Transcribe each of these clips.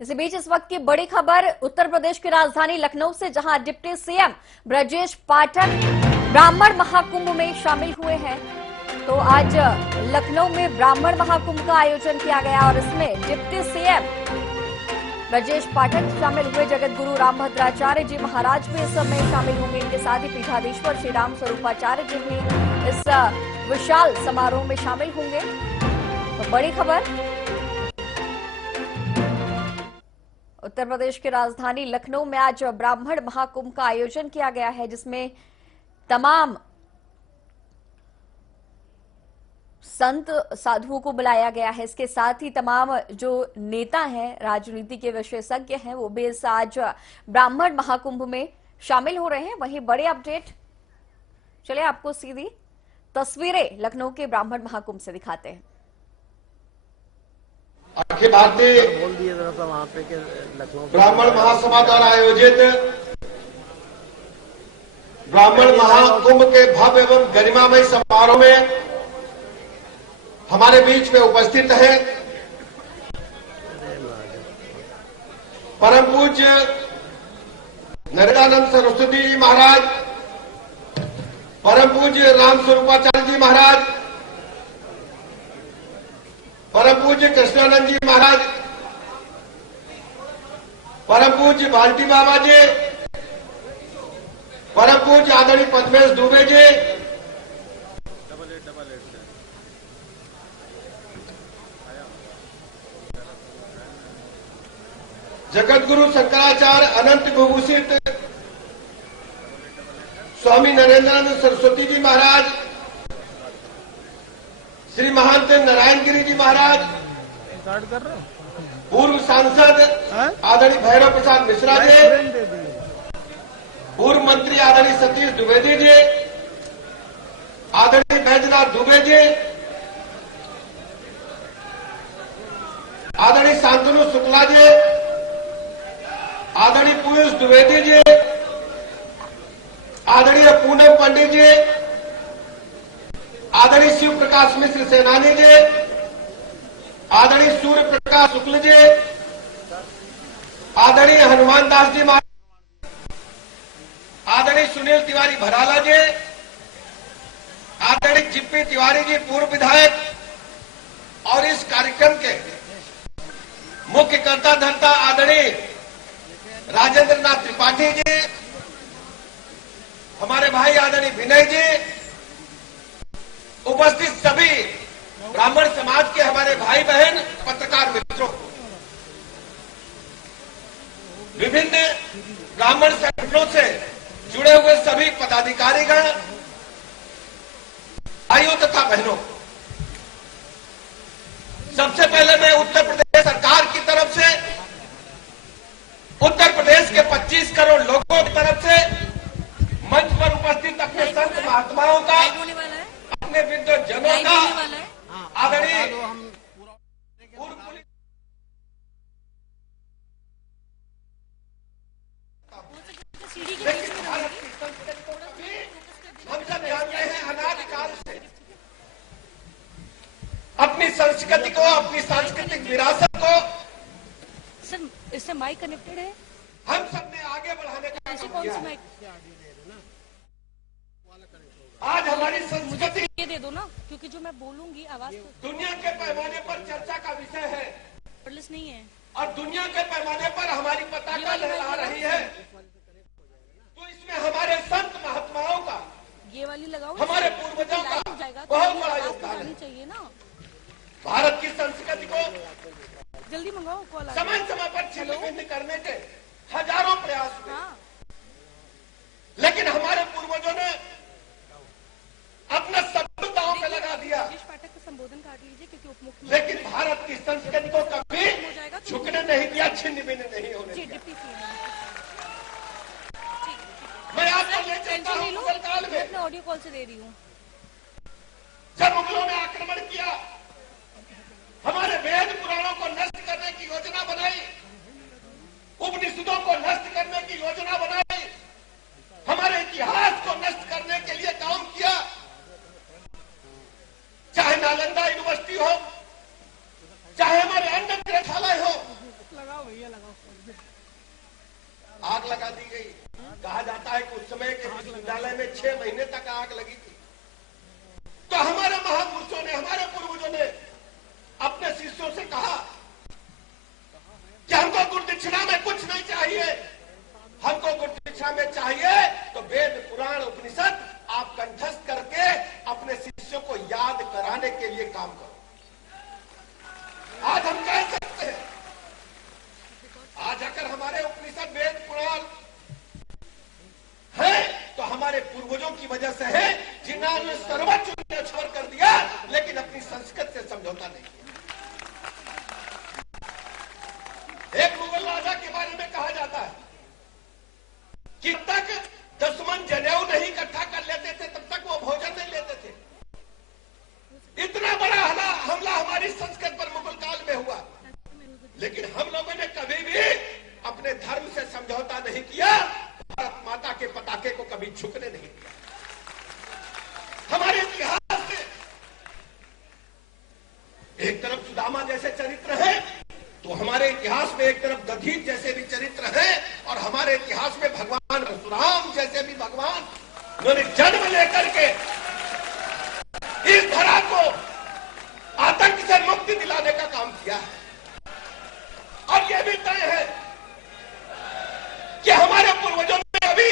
इसी बीच इस वक्त की बड़ी खबर उत्तर प्रदेश की राजधानी लखनऊ से, जहां डिप्टी सीएम ब्रजेश पाठक ब्राह्मण महाकुंभ में शामिल हुए हैं। तो आज लखनऊ में ब्राह्मण महाकुंभ का आयोजन किया गया और इसमें डिप्टी सीएम ब्रजेश पाठक शामिल हुए। जगत गुरु रामभद्राचार्य जी महाराज भी इस समय शामिल होंगे। इनके साथ ही पीठाधीश्वर श्री राम स्वरूपाचार्य जी भी इस विशाल समारोह में शामिल होंगे। तो बड़ी खबर, उत्तर प्रदेश की राजधानी लखनऊ में आज ब्राह्मण महाकुंभ का आयोजन किया गया है, जिसमें तमाम संत साधुओं को बुलाया गया है। इसके साथ ही तमाम जो नेता हैं, राजनीति के विशेषज्ञ हैं, वो भी इस आज ब्राह्मण महाकुंभ में शामिल हो रहे हैं। वहीं बड़े अपडेट, चलिए आपको सीधी तस्वीरें लखनऊ के ब्राह्मण महाकुंभ से दिखाते हैं। अखिल भारतीय ब्राह्मण महासभा द्वारा आयोजित ब्राह्मण महाकुंभ के भव्य एवं गरिमामय समारोह में हमारे बीच में उपस्थित है परम पूज्य नरेंद्रानंद सरस्वती जी महाराज, परम पूज्य राम स्वरूपाचार्य जी महाराज, परम पूज्य कृष्णानंद जी महाराज, परम पूज्य बाल्टी बाबा जी, परम पूज्य आदरणीय पद्मेश दुबे जी, जगत गुरु शंकराचार्य अनंत विभूषित स्वामी नरेंद्रानंद सरस्वती जी महाराज, श्री महंत नारायण गिरी जी महाराज, पूर्व सांसद आदरणीय भैरव प्रसाद मिश्रा जी, पूर्व मंत्री आदरणीय सतीश द्विवेदी जी, आदरणीय बैजनाथ दुबे जी, आदरणीय शांतनु शुक्ला जी, आदरणीय पीयूष द्विवेदी जी, आदरणीय पूनम पंडित जी, आदरणीय शिव प्रकाश मिश्र सेनानी जी, आदरणीय सूर्य प्रकाश शुक्ल जी, आदरणीय हनुमान दास जी महाराज, आदरणीय सुनील तिवारी भराला जी, आदरणीय जिप्पी तिवारी जी पूर्व विधायक, और इस कार्यक्रम के मुख्य कर्ता धर्ता आदरणीय राजेंद्र नाथ त्रिपाठी जी, हमारे भाई आदरणीय विनय जी, उपस्थित सभी ब्राह्मण समाज के हमारे भाई बहन, पत्रकार मित्रों, विभिन्न ब्राह्मण संगठनों से जुड़े हुए सभी पदाधिकारीगण, भाइयों तथा बहनों, सबसे पहले मैं उत्तर प्रदेश सरकार की तरफ से, उत्तर प्रदेश के 25 करोड़ लोगों की तरफ से, मंच पर उपस्थित अपने संत महात्माओं का, अपने विद्वजनों का, आदरणीय पूर्व पुलिस हम सब जानते हैं अनादिकाल से अपनी संस्कृति को, अपनी सांस्कृतिक विरासत को, सर इससे माइक कनेक्टेड है, हम सबने आगे बढ़ाने का काम कौन किया सी है। माइक? आज हमारी संस्कृति ये दे दो ना, क्योंकि जो मैं बोलूंगी आवाज तो दुनिया के पैमाने पर चर्चा का विषय है वायरलेस नहीं है। और दुनिया के पैमाने पर हमारी पताका लहरा रही है। तो इसमें हमारे संत महात्माओं का, ये वाली लगाओ, हमारे पूर्वजों का हो जाएगा बहुत बड़ा योगदान है। चाहिए ना, भारत की संस्कृति को जल्दी मंगाओ कॉल। समय समय पर छिन्न करने के हजारों प्रयास हुए, हाँ, लेकिन हमारे पूर्वजों ने अपना सब दांव पे लगा दिया। ब्रजेश पाठक का संबोधन काट लीजिए, क्योंकि उप मुख्यमंत्री लेकिन भारत की संस्कृति को कभी झुकने नहीं दिया, छिन्न भिन्न नहीं होने जी दिया। Deputy CM. मैं आपको ले चलता हूँ मुगल काल में, मैं ऑडियो कॉल से दे रही हूँ। जब मुगलों ने आक्रमण किया, हमारे वेद पुराणों को नष्ट करने की योजना बनाई, उपनिषदों को नष्ट करने की योजना बनाई, हमारे इतिहास को नष्ट करने के लिए काम किया। चाहे नालंदा यूनिवर्सिटी हो, चाहे हमारे अन्य ग्रंथालय हो, आग लगा दी गई। कहा जाता है कि उस समय के विश्वविद्यालय में 6 महीने तक आग लगी थी। तो हमारे महापुरुषों ने, हमारे पूर्वजों ने अपने शिष्यों से कहा कि हमको गुरुदक्षिणा में कुछ नहीं चाहिए, हमको गुरुदक्षिणा में चाहिए तो वेद पुराण उपनिषद आप कंठस्थ करके अपने शिष्यों को याद कराने के लिए काम करो। आज हम कह सकते हैं, आज अगर हमारे उपनिषद वेद पुराण है तो हमारे पूर्वजों की वजह से है, जिन्होंने सर्वोच्च छोड़ कर दिया लेकिन अपनी संस्कृत से समझौता नहीं किया। एक मुगल राजा के बारे में कहा जाता है कि जब तक दुश्मन जनेऊ नहीं इकट्ठा कर लेते थे तब तक वो भोजन नहीं लेते थे। इतना बड़ा हमला हमारी संस्कृत पर मुगल काल में हुआ, लेकिन हम लोगों ने कभी भी अपने धर्म से समझौता नहीं किया, भारत माता के पताके को कभी झुकने नहीं दिया। हमारे इतिहास में एक तरफ सुदामा जैसे चरित्र है तो हमारे इतिहास में एक तरफ दधीच जैसे भी चरित्र हैं, और हमारे इतिहास में भगवान परशुराम जैसे भी भगवान, उन्होंने जन्म लेकर के इस धरा को आतंक से मुक्ति दिलाने का काम किया है। और यह भी तय है कि हमारे पूर्वजों ने अभी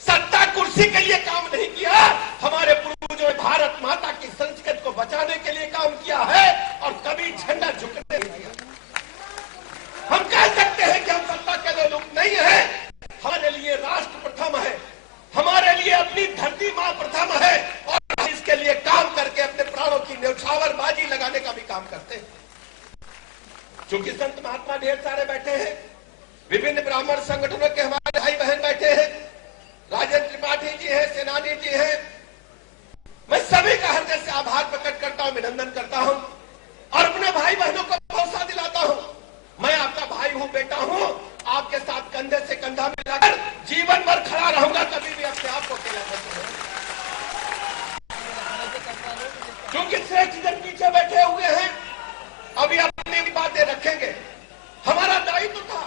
सत्ता कुर्सी के लिए काम नहीं किया, हमारे पूर्वजों ने भारत माता की संस्कृति को बचाने के लिए काम किया है और कभी झंडा झुकने नहीं दिया। हम कह सकते हैं कि हम सत्ता के लिए लोग नहीं है, हमारे लिए राष्ट्र प्रथम है, हमारे लिए अपनी धरती मां प्रथम है, और इसके लिए काम करके अपने प्राणों की न्यौछावर बाजी लगाने का भी काम करते हैं। क्योंकि संत महात्मा ढेर सारे बैठे हैं, विभिन्न ब्राह्मण संगठनों के हमारे भाई बहन बैठे हैं, राजेंद्र त्रिपाठी जी हैं, सेनानी जी हैं, मैं सभी का हृदय से आभार प्रकट करता हूं, अभिनंदन करता हूं और अपने भाई बहनों को भरोसा दिलाता हूं। मैं आपका भाई हूं, बेटा हूं, आपके साथ कंधे से कंधा मिलाकर जीवन भर खड़ा रहूंगा, कभी भी अपने आप को अकेला नहीं छोड़ूंगा। क्योंकि श्रेष्ठ जन पीछे बैठे हुए हैं, अभी अपनी बातें रखेंगे। हमारा दायित्व था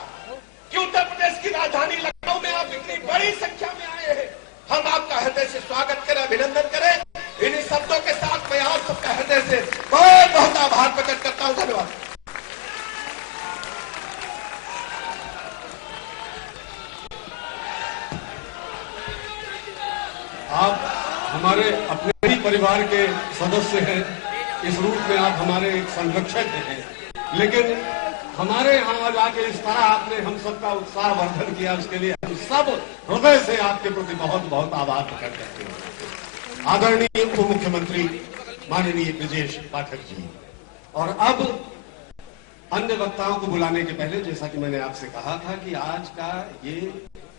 कि उत्तर प्रदेश की राजधानी लखनऊ में आप इतनी बड़ी संख्या में आए हैं, हम आपका हृदय से स्वागत करें, अभिनंदन करें। इन्हीं शब्दों के साथ मैं आप सबका हृदय से बहुत बहुत आभार प्रकट करता हूं। धन्यवाद। आप हमारे अपने ही परिवार के सदस्य हैं, इस रूप में आप हमारे एक संरक्षक हैं, लेकिन हमारे यहाँ आज आके इस तरह आपने हम सबका उत्साह वर्धन किया, उसके लिए हम सब हृदय से आपके प्रति बहुत बहुत आभार प्रकट करते हैं। आदरणीय उप मुख्यमंत्री माननीय ब्रजेश पाठक जी, और अब अन्य वक्ताओं को बुलाने के पहले जैसा कि मैंने आपसे कहा था कि आज का ये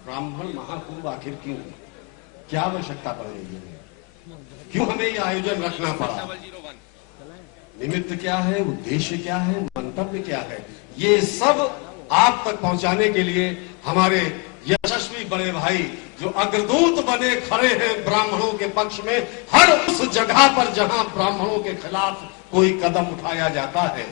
ब्राह्मण महाकुंभ आखिर क्यों, क्या आवश्यकता पड़ रही है, क्यों हमें ये आयोजन रखना पड़ा, निमित्त क्या है, उद्देश्य क्या है, मंतव्य क्या है, ये सब आप तक पहुंचाने के लिए हमारे यशस्वी बड़े भाई जो अग्रदूत बने खड़े हैं ब्राह्मणों के पक्ष में, हर उस जगह पर जहां ब्राह्मणों के खिलाफ कोई कदम उठाया जाता है,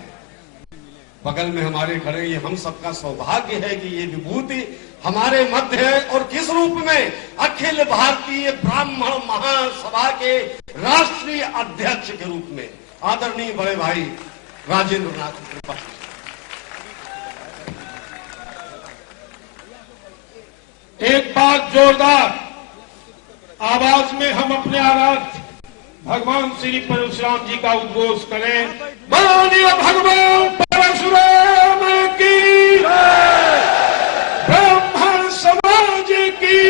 बगल में हमारे खड़े, ये हम सबका सौभाग्य है कि ये विभूति हमारे मध्य है, और किस रूप में, अखिल भारतीय ब्राह्मण महासभा के राष्ट्रीय अध्यक्ष के रूप में आदरणीय बड़े भाई राजेंद्र नाथ त्रिपाठी। एक बात जोरदार आवाज में हम अपने आराध्य भगवान श्री परशुराम जी का उद्घोष करें। माननीय भगवान परशुराम की, ब्राह्मण समाज की,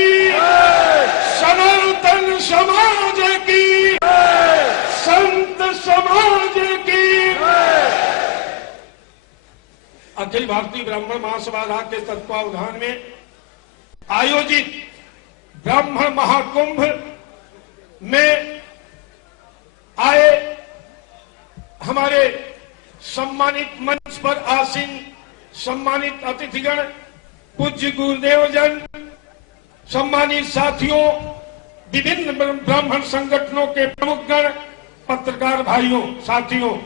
सनातन समाज की, संत समाज की, अखिल भारतीय ब्राह्मण महासभा के तत्वावधान में आयोजित ब्राह्मण महाकुंभ में आए हमारे सम्मानित मंच पर आसीन सम्मानित अतिथिगण, पूज्य गुरुदेवजन, सम्मानित साथियों, विभिन्न ब्राह्मण संगठनों के प्रमुखगण, पत्रकार भाइयों, साथियों,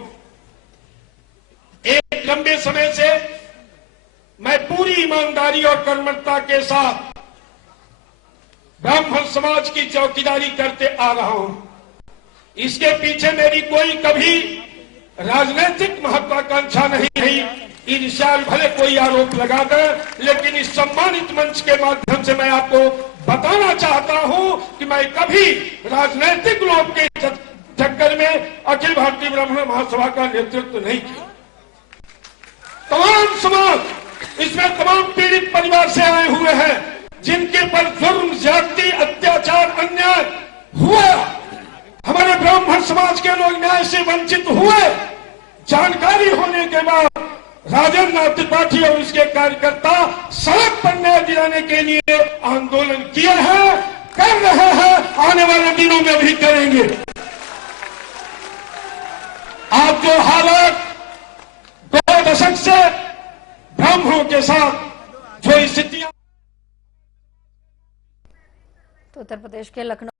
एक लंबे समय से पूरी ईमानदारी और कर्मठता के साथ ब्राह्मण समाज की चौकीदारी करते आ रहा हूं। इसके पीछे मेरी कोई कभी राजनीतिक महत्वाकांक्षा नहीं है। ईर्ष्या भले कोई आरोप लगा दे, लेकिन इस सम्मानित मंच के माध्यम से मैं आपको बताना चाहता हूं कि मैं कभी राजनीतिक लोग के चक्कर में अखिल भारतीय ब्राह्मण महासभा का नेतृत्व नहीं किया। तमाम समाज इसमें तमाम पीड़ित परिवार से आए हुए हैं, जिनके पर जुर्म, ज्यादती, अत्याचार, अन्याय हुआ। हमारे ब्राह्मण समाज के लोग न्याय से वंचित हुए। जानकारी होने के बाद राजेंद्र नाथ त्रिपाठी और उसके कार्यकर्ता सड़क पर न्याय दिलाने के लिए आंदोलन किए हैं, कर रहे हैं, आने वाले दिनों में भी करेंगे। आप जो हालात 2 दशक से ब्राह्मणों के साथ जो स्थितियां, तो उत्तर प्रदेश के लखनऊ